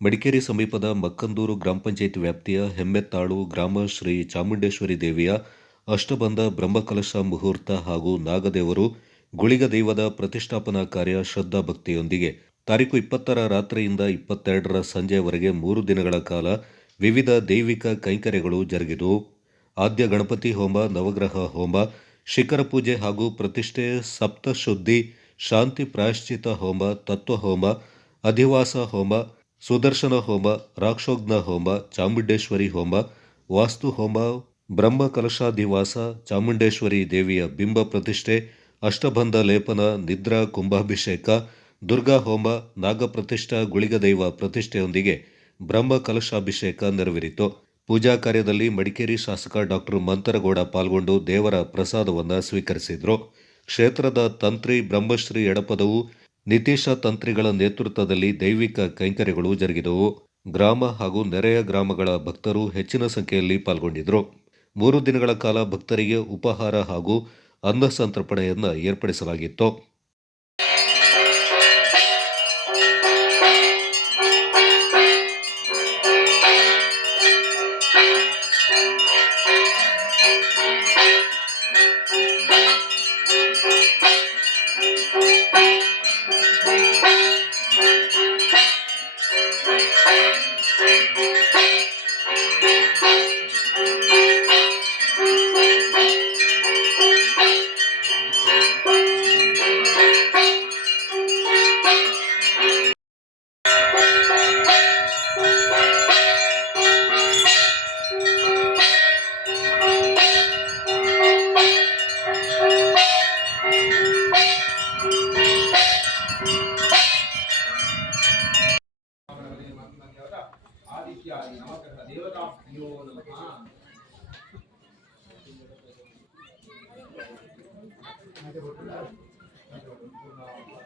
ಮಡಿಕೇರಿ ಸಮೀಪದ ಮಕ್ಕಂದೂರು ಗ್ರಾಮ ಪಂಚಾಯಿತಿ ವ್ಯಾಪ್ತಿಯ ಹೆಮ್ಮೆತ್ತಾಳು ಗ್ರಾಮ ಶ್ರೀ ಚಾಮುಂಡೇಶ್ವರಿ ದೇವಿಯ ಅಷ್ಟಬಂಧ ಬ್ರಹ್ಮಕಲಶ ಮುಹೂರ್ತ ಹಾಗೂ ನಾಗದೇವರು ಗುಳಿಗ ದೈವದ ಪ್ರತಿಷ್ಠಾಪನಾ ಕಾರ್ಯ ಶ್ರದ್ಧಾ ಭಕ್ತಿಯೊಂದಿಗೆ ತಾರೀಕು 20ರ ರಾತ್ರಿಯಿಂದ 22ರ ಸಂಜೆಯವರೆಗೆ 3 ದಿನಗಳ ಕಾಲ ವಿವಿಧ ದೈವಿಕ ಕೈಂಕರ್ಯಗಳು ಜರುಗಿದವು. ಆದ್ಯ ಗಣಪತಿ ಹೋಮ, ನವಗ್ರಹ ಹೋಮ, ಶಿಖರ ಪೂಜೆ ಹಾಗೂ ಪ್ರತಿಷ್ಠೆ, ಸಪ್ತಶುದ್ಧಿ, ಶಾಂತಿ ಪ್ರಾಯಶ್ಚಿತ ಹೋಮ, ತತ್ವ ಹೋಮ, ಅಧಿವಾಸ ಹೋಮ, ಸುದರ್ಶನ ಹೋಮ, ರಾಕ್ಷೋಘ್ನ ಹೋಮ, ಚಾಮುಂಡೇಶ್ವರಿ ಹೋಮ, ವಾಸ್ತು ಹೋಮ, ಬ್ರಹ್ಮ ಕಲಶಾಧಿವಾಸ, ಚಾಮುಂಡೇಶ್ವರಿ ದೇವಿಯ ಬಿಂಬ ಪ್ರತಿಷ್ಠೆ, ಅಷ್ಟಬಂಧ ಲೇಪನ, ನಿದ್ರಾ ಕುಂಭಾಭಿಷೇಕ, ದುರ್ಗಾ ಹೋಮ, ನಾಗಪ್ರತಿಷ್ಠಾ ಗುಳಿಗದೈವ ಪ್ರತಿಷ್ಠೆಯೊಂದಿಗೆ ಬ್ರಹ್ಮ ಕಲಶಾಭಿಷೇಕ ನೆರವೇರಿತು. ಪೂಜಾ ಕಾರ್ಯದಲ್ಲಿ ಮಡಿಕೇರಿ ಶಾಸಕ ಡಾಕ್ಟರ್ ಮಂತರಗೌಡ ಪಾಲ್ಗೊಂಡು ದೇವರ ಪ್ರಸಾದವನ್ನು ಸ್ವೀಕರಿಸಿದರು. ಕ್ಷೇತ್ರದ ತಂತ್ರಿ ಬ್ರಹ್ಮಶ್ರೀ ಎಡಪದವು ನಿತೀಶ ತಂತ್ರಿಗಳ ನೇತೃತ್ವದಲ್ಲಿ ದೈವಿಕ ಕೈಂಕರ್ಯಗಳು ಜರುಗಿದವು. ಗ್ರಾಮ ಹಾಗೂ ನೆರೆಯ ಗ್ರಾಮಗಳ ಭಕ್ತರು ಹೆಚ್ಚಿನ ಸಂಖ್ಯೆಯಲ್ಲಿ ಪಾಲ್ಗೊಂಡಿದ್ದರು. 3 ದಿನಗಳ ಕಾಲ ಭಕ್ತರಿಗೆ ಉಪಹಾರ ಹಾಗೂ ಅನ್ನ ಸಂತರ್ಪಣೆಯನ್ನು ಏರ್ಪಡಿಸಲಾಗಿತ್ತು. ಆದಿತ್ಯಾದಿ ನವಗ್ರಹ ದೇವತಾಭ್ಯೋ ನಮಃ.